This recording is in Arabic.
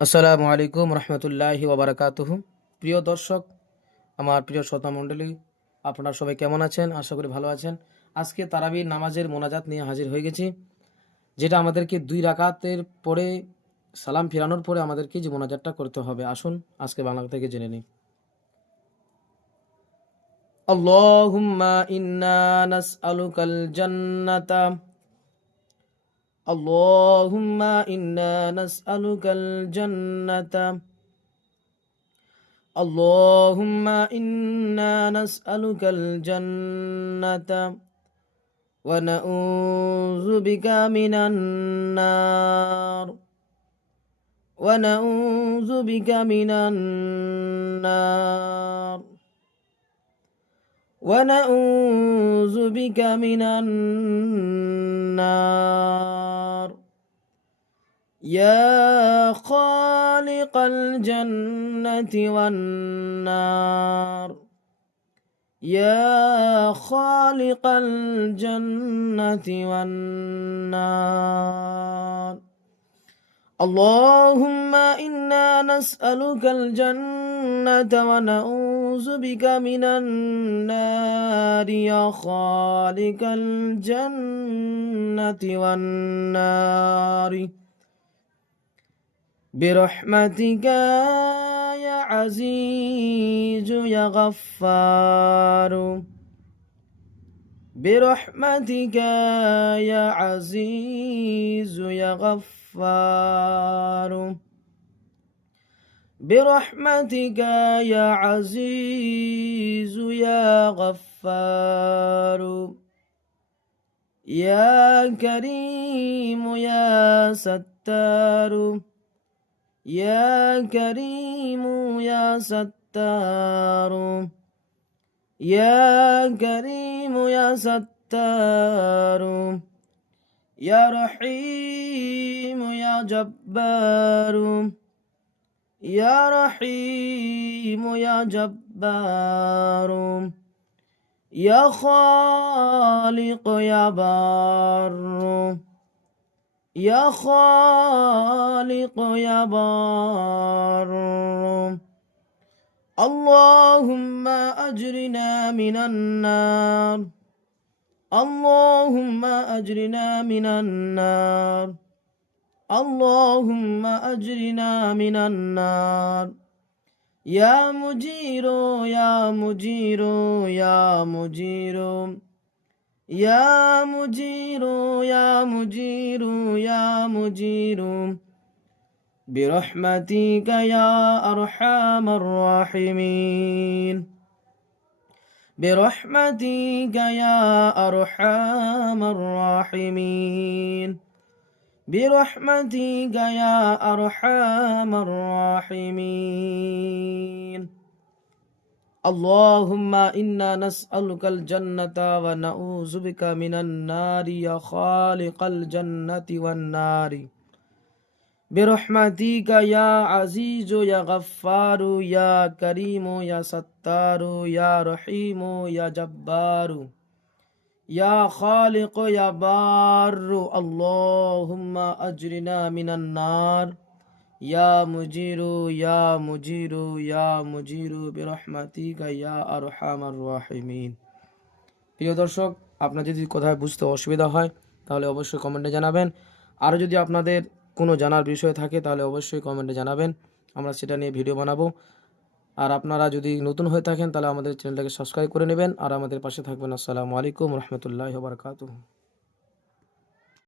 আসসালামু আলাইকুম রহমতুল্লাহি ওবরাকাতুহু। প্রিয় দর্শক, আমার প্রিয় শ্রোতা মণ্ডলী, আপনারা সবাই কেমন আছেন? আশা করি ভালো আছেন। আজকে তারাবির নামাজের মোনাজাত নিয়ে হাজির হয়ে গেছি, যেটা আমাদেরকে 2 রাকাতের পরে সালাম ফিরানোর পরে আমাদেরকে যে মোনাজাতটা করতে হবে। আসুন আজকে বাংলা থেকে জেনে নিই। আল্লাহুম্মা ইন্না নাসআলুকাল জান্নাতা আল্লাহুম্মা ইন্না নাসআলুকাল জান্নাতা اللهم إنا نسألك الجنة ونعوذ بك من النار ونعوذ بك من النار ونعوذ بك من النار يا خالق الجنة والنار يا خالق الجنة والنار اللهم إنا نسألك الجنة ونعوذ بك من النار يا خالق الجنة والنار برحمتك يا عزيز يا غفار برحمتك يا عزيز يا غفار برحمتك يا عزيز يا غفار يا كريم يا ستار يا كريم يا ستار يا كريم يا ستار يا رحيم يا جبار يا رحيم يا جبار يا خالق يا بار يا خالق يا بار اللهم أجرنا من النار اللهم أجرنا من النار اللهم أجرنا من النار يا مجير يا مجير يا مجير يا مجير يا مجير يا مجير برحمتك يا أرحم الراحمين برحمتك يا أرحم الراحمين برحمتك يا أرحم الراحمين اللهم إنا نسألك الجنة ونعوذ بك من النار يا خالق الجنة والنار برحمتك يا عزيز يا غفار يا كريم يا ستار يا رحيم يا جبار يا خالق يا بار اللهم أجرنا من النار يا مجير يا مجير يا مجير برحمتك يا أرحم الراحمين। প্রিয় দর্শক, আপনার যদি কোথায় বুঝতে অসুবিধা হয় তাহলে অবশ্যই কমেন্টে জানাবেন। আরও যদি আপনাদের কোনো জানার বিষয় থাকে তাহলে অবশ্যই কমেন্টে জানাবেন, আমরা সেটা নিয়ে ভিডিও বানাবো। আর আপনারা যদি নতুন হয়ে থাকেন তাহলে আমাদের চ্যানেলটাকে সাবস্ক্রাইব করে নেবেন আর আমাদের পাশে থাকবেন। আসসালামু আলাইকুম রহমতুল্লাহি ওয়া বারাকাতুহু।